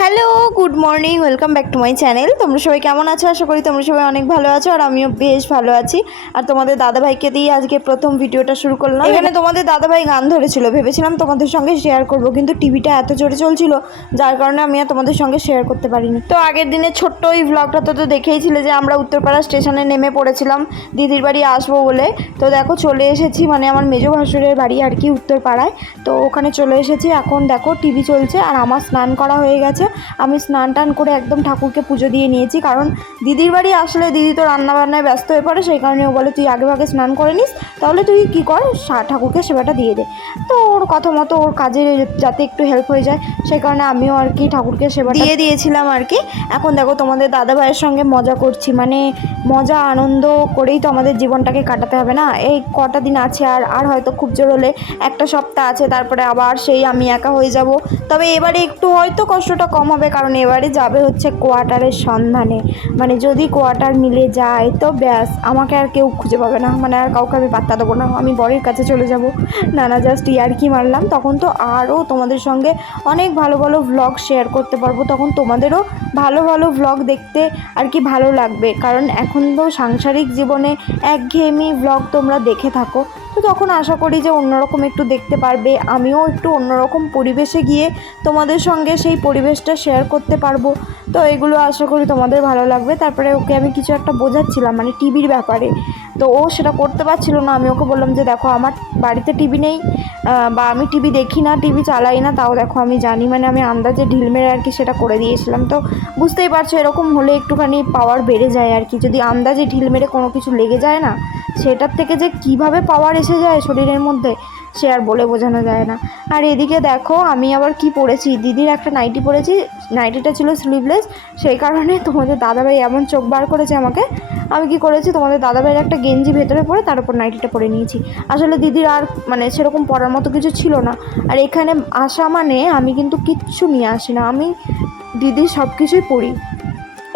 Hello, good morning, welcome back to my channel. তোমরা সবাই কেমন আছো? আশা করি তোমরা সবাই অনেক ভালো আছো, আর আমিও বেশ ভালো আছি। আর তোমাদের দাদাভাইকে দিয়ে আজকে প্রথম ভিডিওটা শুরু করলাম। এখানে তোমাদের দাদাভাই গান ধরেছিল, ভেবেছিলাম তোমাদের সঙ্গে শেয়ার করব, কিন্তু টিভিটা এত জোরে চলছিল, যার কারণে আমি আর তোমাদের সঙ্গে শেয়ার করতে পারিনি। তো আগের দিনে ছোট্ট ওই ভ্লগটা তো তো দেখেইছিলে যে আমরা উত্তরপাড়া স্টেশনে নেমে পড়েছিলাম, দিদির বাড়ি আসব বলে। তো দেখো, চলে এসেছি মানে আমার মেজো ভাসুরের বাড়ি আর কি উত্তরপাড়ায়। তো ওখানে চলে এসেছি, এখন দেখো টিভি চলছে, আর আমার স্নান করা হয়ে গেছে। আমি স্নান টান করে একদম ঠাকুরকে পুজো দিয়ে নিয়েছি। কারণ দিদির বাড়ি আসলে দিদি তো রান্নাবান্নায় ব্যস্ত হয়ে পড়ে, সেই কারণে ও বলে, তুই আগে ভাগে স্নান করে নিস, তাহলে তুই কী কর ঠাকুরকে সেবাটা দিয়ে দে। তো ওর কথা মতো ওর কাজে যাতে একটু হেল্প হয়ে যায়, সেই কারণে আমিও আর কি ঠাকুরকে সেবা দিয়ে দিয়েছিলাম আর কি। এখন দেখো তোমাদের দাদা ভাইয়ের সঙ্গে মজা করছি মানে মজা, আনন্দ করেই তো আমাদের জীবনটাকে কাটাতে হবে না? এই কটা দিন আছে আর আর হয়তো খুব জোর হলে একটা সপ্তাহ আছে, তারপরে আবার সেই আমি একা হয়ে যাব। তবে এবারে একটু হয়তো কষ্টটা কম হবে, কারণ এবারে যাবে হচ্ছে কোয়ার্টারের সন্ধানে। মানে যদি কোয়ার্টার মিলে যায়, তো ব্যাস, আমাকে আর কেউ খুঁজে পাবে না। মানে আর কাউকে আমি পাত্তা দেবো না। আমি বরের কাছে চলে যাব। না না জাস্ট ইয়ার্কি মারলাম। তখন তো আরও তোমাদের সঙ্গে অনেক ভালো ভালো ভ্লগ শেয়ার করতে পারব। তখন তোমাদেরও ভালো ভালো ভ্লগ দেখতে আর কি ভালো লাগবে। কারণ এখন তো সাংসারিক জীবনে একঘেয়েমি ভ্লগ তোমরা দেখে থাকো। তো তখন আশা করি যে অন্যরকম একটু দেখতে পারবে। আমিও একটু অন্যরকম পরিবেশে গিয়ে তোমাদের সঙ্গে সেই পরিবেশটা শেয়ার করতে পারব। তো এগুলো আশা করি তোমাদের ভালো লাগবে। তারপরে ওকে আমি কিছু একটা বোঝাচ্ছিলাম মানে টিভির ব্যাপারে। তো ও সেটা করতে পারছিল না, আমি ওকে বললাম যে, দেখো, আমার বাড়িতে টিভি নেই বা আমি টিভি দেখি না, টিভি চালাই না, তাও দেখো, আমি জানি। মানে আমি আন্দাজে ঢিল মেরে আর কি সেটা করে দিয়েছিলাম। তো বুঝতেই পারছ, এরকম হলে একটুখানি পাওয়ার বেড়ে যায় আর কি। যদি আন্দাজে ঢিল মেরে কোনো কিছু লেগে যায় না, সেটার থেকে যে কীভাবে পাওয়ার এসে যায় শরীরের মধ্যে, সে আর বলে বোঝানো যায় না। আর এদিকে দেখো, আমি আবার কি পরেছি দিদির একটা নাইটি পরেছি নাইটিটা ছিল স্লিভলেস সেই কারণে তোমাদের দাদাভাই এমন চোখ বার করেছে আমাকে। আমি কি করেছি? তোমাদের দাদাভাইয়ের একটা গেঞ্জি ভেতরে পরে তার উপর নাইটিটা পরে নিয়েছি। আসলে দিদির আর মানে সেরকম পরার মতো কিছু ছিল না। আর এখানে আসা মানে আমি কিন্তু কিচ্ছু নিয়ে আসি না। আমি দিদির সব কিছুই পরি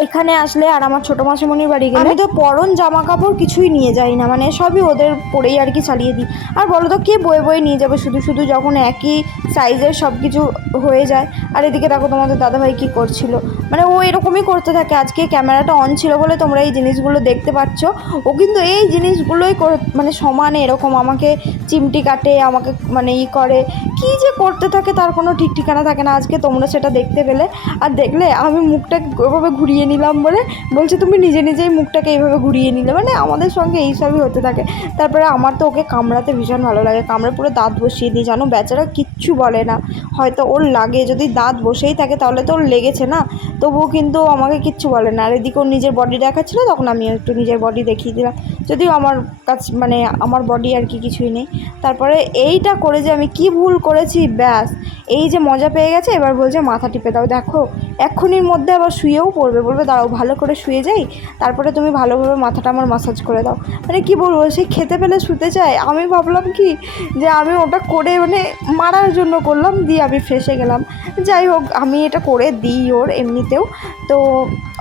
এখানে আসলে আর আমার ছোটো মাসিমণির বাড়ি গেলে আমি তো পরন জামা কাপড় কিছুই নিয়ে যাই না মানে সবই ওদের পরেই আর কি চালিয়ে দিই। আর বলো তো কে বয়ে বয়ে নিয়ে যাবে? শুধু শুধু যখন একই সাইজের সব কিছু হয়ে যায়। আর এদিকে দেখো তোমাদের দাদাভাই কী করছিল। মানে ও এরকমই করতে থাকে। আজকে ক্যামেরাটা অন ছিল বলে তোমরা এই জিনিসগুলো দেখতে পাচ্ছ। ও কিন্তু এই জিনিসগুলোই মানে সমানে এরকম আমাকে চিমটি কাটে, আমাকে মানে ই করে। কি যে করতে থাকে তার কোনো ঠিক ঠিকানা থাকে না। আজকে তোমরা সেটা দেখতে পেলে। আর দেখলে আমি মুখটাকে ওইভাবে ঘুরিয়ে নিলাম বলে বলছে, তুমি নিজে নিজেই মুখটাকে এইভাবে ঘুরিয়ে নিলে। মানে আমাদের সঙ্গে এইসবই হতে থাকে। তারপরে আমার তো ওকে কামড়াতে ভীষণ ভালো লাগে। কামড়ে পুরো দাঁত বসিয়ে দিই। জানো, বেচারা কিচ্ছু বলে না। হয়তো ওর লাগে। যদি দাঁত বসেই থাকে তাহলে তো ওর লেগেছে না। তবুও কিন্তু আমাকে কিচ্ছু বলে না। আর এদিকে ওর নিজের বডি দেখাচ্ছিলো, তখন আমিও একটু নিজের বডি দেখিয়ে দিলাম। যদিও আমার কাছে মানে আমার বডি আর কি কিছুই নেই। তারপরে এইটা করে যে আমি কি ভুল করেছি, ব্যাস। এই যে মজা পেয়ে গেছে, এবার বলছে, মাথা টিপে দাও। দেখো, এক্ষুনির মধ্যে আবার শুয়েও পড়বে। বলবে, দাঁড়াও, ভালো করে শুয়ে যাই। তারপরে তুমি ভালোভাবে মাথাটা আমার মাসাজ করে দাও। মানে কি বলব সেই খেতে পেলে শুতে চায়। আমি ভাবলাম কি যে আমি ওটা করে মানে মারার জন্য করলাম, দিয়ে আমি ফেসে গেলাম। যাই হোক, আমি এটা করে দিই ওর এমনিতেও। তো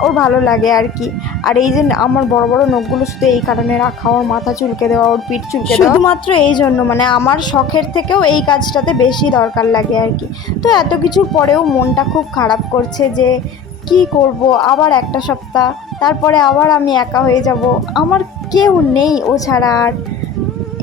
ওর ভালো লাগে আর কি। আর এই যে আমার বড় বড় নখগুলো শুধু এই কারণে রাখা, ওর মাথা চুলকে দেওয়া, ওর পিঠ চুলকে দেওয়া। শুধুমাত্র এই জন্য মানে আমার শখের থেকেও এই কাজটাতে বেশি দরকার লাগে আর কি। তো এত কিছুর পরেও মনটা খুব খারাপ করছে যে, কি করব? আবার একটা সপ্তাহ, তারপরে আবার আমি একা হয়ে যাব। আমার কেউ নেই ও ছাড়া আর।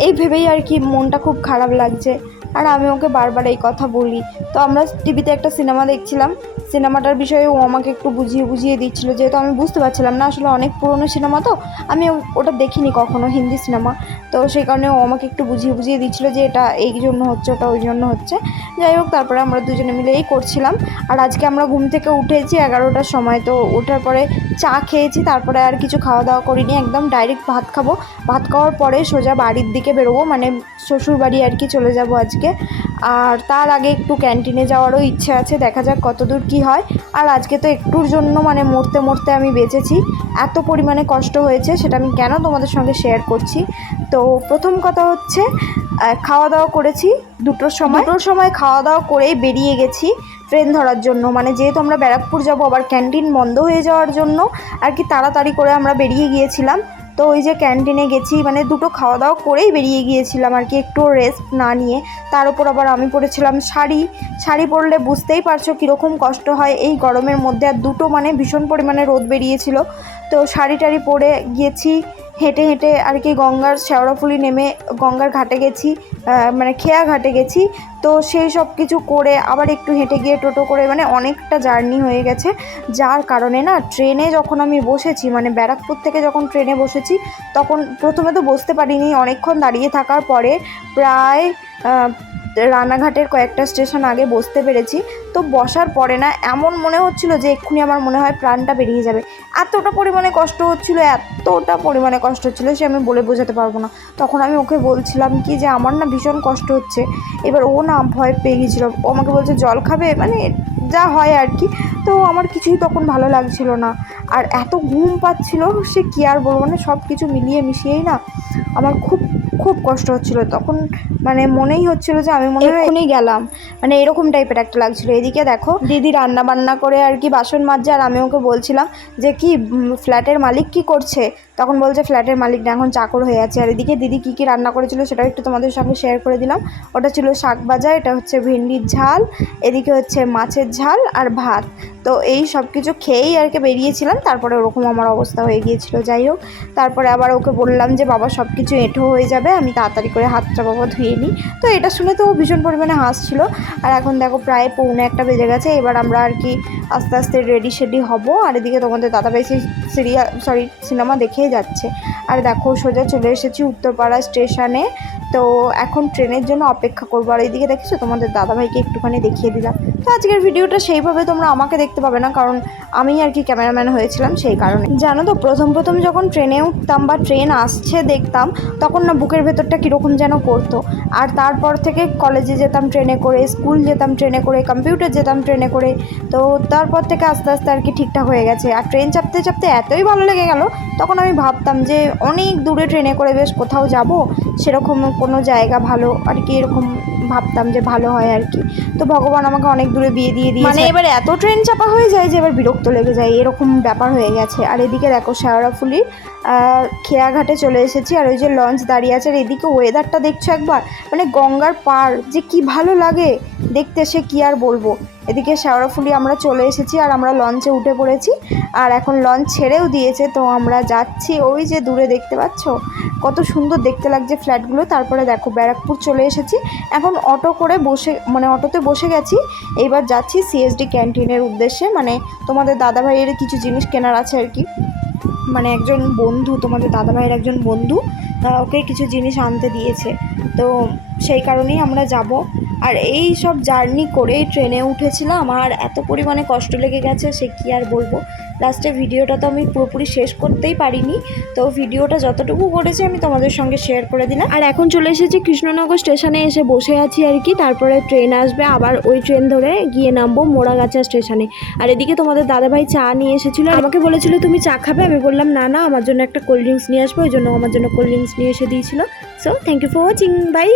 এই ভেবেই আর কি মনটা খুব খারাপ লাগছে। আর আমি ওকে বারবার এই কথা বলি। তো আমরা টিভিতে একটা সিনেমা দেখছিলাম। সিনেমাটার বিষয়ে ও আমাকে একটু বুঝিয়ে বুঝিয়ে দিচ্ছিল। যেহেতু আমি বুঝতে পারছিলাম না, আসলে অনেক পুরনো সিনেমা তো, আমি ওটা দেখিনি কখনো, হিন্দি সিনেমা। তো সেই কারণে ও আমাকে একটু বুঝিয়ে বুঝিয়ে দিচ্ছিল যে এটা এই জন্য হচ্ছে, ওটা ওই জন্য হচ্ছে। যাই হোক, তারপরে আমরা দুজনে মিলে এই করছিলাম। আর আজকে আমরা ঘুম থেকে উঠেছি এগারোটার সময়। তো ওঠার পরে চা খেয়েছি, তারপরে আর কিছু খাওয়া দাওয়া করিনি। একদম ডাইরেক্ট ভাত খাব। ভাত খাওয়ার পরে সোজা বাড়ির দিকে বেরোবো। মানে শ্বশুর বাড়ি আর কি চলে যাব আজকে। আর তার আগে একটু ক্যান্টিনে যাওয়ারও ইচ্ছে আছে, দেখা যাক কতদূর কি হয়। আর আজকে তো একটুর জন্য মানে মরতে মরতে আমি বেঁচেছি। এত পরিমাণে কষ্ট হয়েছে, সেটা আমি কেন তোমাদের সঙ্গে শেয়ার করছি? তো প্রথম কথা হচ্ছে খাওয়া দাওয়া করেছি দুটোর সময়। দুটোর সময় খাওয়া দাওয়া করেই বেরিয়ে গেছি ট্রেন ধরার জন্য। মানে যেহেতু আমরা ব্যারাকপুর যাব, আবার ক্যান্টিন বন্ধ হয়ে যাওয়ার জন্য, আর কি তাড়াতাড়ি করে আমরা বেরিয়ে গিয়েছিলাম। তো ওই যে ক্যান্টিনে গেছি মানে দুটো খাওয়া দাওয়া করেই বেরিয়ে গিয়েছিলাম আর কি একটু রেস্ট না নিয়ে। তার উপর আবার আমি পরেছিলাম শাড়ি। শাড়ি পরলে বুঝতেই পারছ কীরকম কষ্ট হয়, এই গরমের মধ্যে। আর দুটো মানে ভীষণ পরিমাণে রোদ বেরিয়েছিল। তো শাড়ি টাড়ি পরে গিয়েছি হেঁটে হেঁটে আর কি গঙ্গার শেওড়াফুলি নেমে গঙ্গার ঘাটে গেছি মানে খেয়া ঘাটে গেছি। তো সেই সব কিছু করে আবার একটু হেঁটে গিয়ে টোটো করে মানে অনেকটা জার্নি হয়ে গেছে। যার কারণে না ট্রেনে যখন আমি বসেছি মানে ব্যারাকপুর থেকে যখন ট্রেনে বসেছি, তখন প্রথমে তো বসতে পারিনি, অনেকক্ষণ দাঁড়িয়ে থাকার পরে প্রায় রানাঘাটের কয়েকটা স্টেশন আগে বসতে পেরেছি, তো বসার পরে না এমন মনে হচ্ছিল যে এক্ষুনি আমার মনে হয় প্রাণটা বেরিয়ে যাবে। এতটা পরিমাণে কষ্ট হচ্ছিল, এতটা পরিমাণে কষ্ট হচ্ছিল সে আমি বলে বোঝাতে পারব না। তখন আমি ওকে বলছিলাম কি যে আমার না ভীষণ কষ্ট হচ্ছে। এবার ও না ভয় পেয়ে গিয়েছিল। ও আমাকে বলছে, জল খাবে? মানে যা হয় আর কি। তো আমার কিছুই তখন ভালো লাগছিল না। আর এত ঘুম পাচ্ছিল, সে কি আর বলব? মানে সব কিছু মিলিয়ে মিশিয়েই না আমার খুব খুব কষ্ট হচ্ছিল। তখন মানে মনেই হচ্ছিল যে আমি মনে হয় গেলাম। মানে এরকম টাইপের একটা লাগছিল। এদিকে দেখো, দিদি রান্না বান্না করে আর কি বাসন মাজছে। আর আমি ওকে বলছিলাম যে কি ফ্ল্যাটের মালিক কি করছে? তখন বলছে ফ্ল্যাটের মালিক না, এখন চাকর হয়ে আছে। আর এদিকে দিদি কী কী রান্না করেছিল সেটাও একটু তোমাদের সঙ্গে শেয়ার করে দিলাম। ওটা ছিল শাক ভাজা, এটা হচ্ছে ভেন্ডির ঝাল, এদিকে হচ্ছে মাছের ঝাল আর ভাত। তো এই সব কিছু খেয়েই আর কি বেরিয়েছিলাম, তারপরে ওরকম আমার অবস্থা হয়ে গিয়েছিল, যাই হোক। তারপরে আবার ওকে বললাম যে, বাবা সব কিছু এঁঠো হয়ে যাবে, আমি তাড়াতাড়ি করে হাতটা বাবা ধুয়ে নিই। তো এটা শুনে তো ভীষণ পরিমাণে হাসছিল। আর এখন দেখো প্রায় পৌনে একটা বেজে গেছে, এবার আমরা আর কি আস্তে আস্তে রেডি শেডি হব। আর এদিকে তোমাদের দাদাভাই সিরিয়াল সরি সিনেমা দেখেই যাচ্ছে। আর দেখো, সোজা চলে এসেছি উত্তরপাড়া স্টেশনে। তো এখন ট্রেনের জন্য অপেক্ষা করব। আর এইদিকে দেখেছ তোমাদের দাদাভাইকে একটুখানি দেখিয়ে দিলাম। তো আজকের ভিডিওটা সেইভাবে তোমরা আমাকে দেখতে পাবে না, কারণ আমি আর কি ক্যামেরাম্যান হয়েছিলাম সেই কারণে। জানো তো, প্রথম প্রথম যখন ট্রেনে উঠতাম বা ট্রেন আসছে দেখতাম, তখন না বুকের ভেতরটা কীরকম যেন করতো আর তারপর থেকে কলেজে যেতাম ট্রেনে করে, স্কুল যেতাম ট্রেনে করে, কম্পিউটার যেতাম ট্রেনে করে, তো তারপর থেকে আস্তে আস্তে আর কি ঠিকঠাক হয়ে গেছে। আর ট্রেন চাপতে চাপতে এতই ভালো লেগে গেল, তখন আমি ভাবতাম যে অনেক দূরে ট্রেনে করে বেশ কোথাও যাব, সেরকম কোনো জায়গা ভালো আর কি এরকম ভাবতাম যে ভালো হয় আর কি। তো ভগবান আমাকে অনেক দূরে বিয়ে দিয়ে দিয়েছে। মানে এবার এত ট্রেন চাপা হয়ে যায় যে এবার বিরক্ত লেগে যায় এরকম ব্যাপার হয়ে গেছে। আর এদিকে দেখো শেওড়াফুলির আহ, খেয়াঘাটে চলে এসেছি আর ওই যে লঞ্চ দাঁড়িয়ে আছে আর এদিকে ওয়েদারটা দেখছ একবার? মানে গঙ্গার পার যে কি ভালো লাগে। দেখতে সে কি আর বলব? এদিকে শেওড়াফুলি আমরা চলে এসেছি আর আমরা লঞ্চে উঠে পড়েছি। আর এখন লঞ্চ ছেড়েও দিয়েছে তো আমরা যাচ্ছি ওই যে দূরে দেখতে পাচ্ছ? কত সুন্দর দেখতে লাগছে ফ্ল্যাটগুলো। তারপরে দেখো ব্যারাকপুর চলে এসেছি। এখন অটো করে বসে মানে অটোতে বসে গেছি। এইবার যাচ্ছি সিএসডি ক্যান্টিনের উদ্দেশ্যে। মানে তোমাদের দাদাভাইয়ের কিছু জিনিস কেনার আছে আর কি। মানে একজন বন্ধু, তোমাদের দাদাভাইয়ের একজন বন্ধু ওকে কিছু জিনিস আনতে দিয়েছে। তো সেই কারণেই আমরা যাব। আর এই সব জার্নি করেই ট্রেনে উঠেছিলাম। আর এত পরিমাণে কষ্ট লেগে গেছে, সে কি আর বলব? লাস্টে ভিডিওটা তো আমি পুরোপুরি শেষ করতেই পারিনি। তো ভিডিওটা যতটুকু করেছি আমি তোমাদের সঙ্গে শেয়ার করে দিলাম। আর এখন চলে এসেছি কৃষ্ণনগর স্টেশনে এসে বসে আছি আর কি। তারপরে ট্রেন আসবে, আবার ওই ট্রেন ধরে গিয়ে নামবো মোড়াগাছা স্টেশনে। আর এদিকে তোমাদের দাদাভাই চা নিয়ে এসেছিল আমাকে বলেছিল, তুমি চা খাবে? আমি বললাম, না না, আমার জন্য একটা কোল্ড ড্রিঙ্কস নিয়ে আসব, ওই জন্য আমার জন্য কোল্ড ড্রিঙ্কস নিয়ে এসে দিয়েছিল। So thank you for watching bye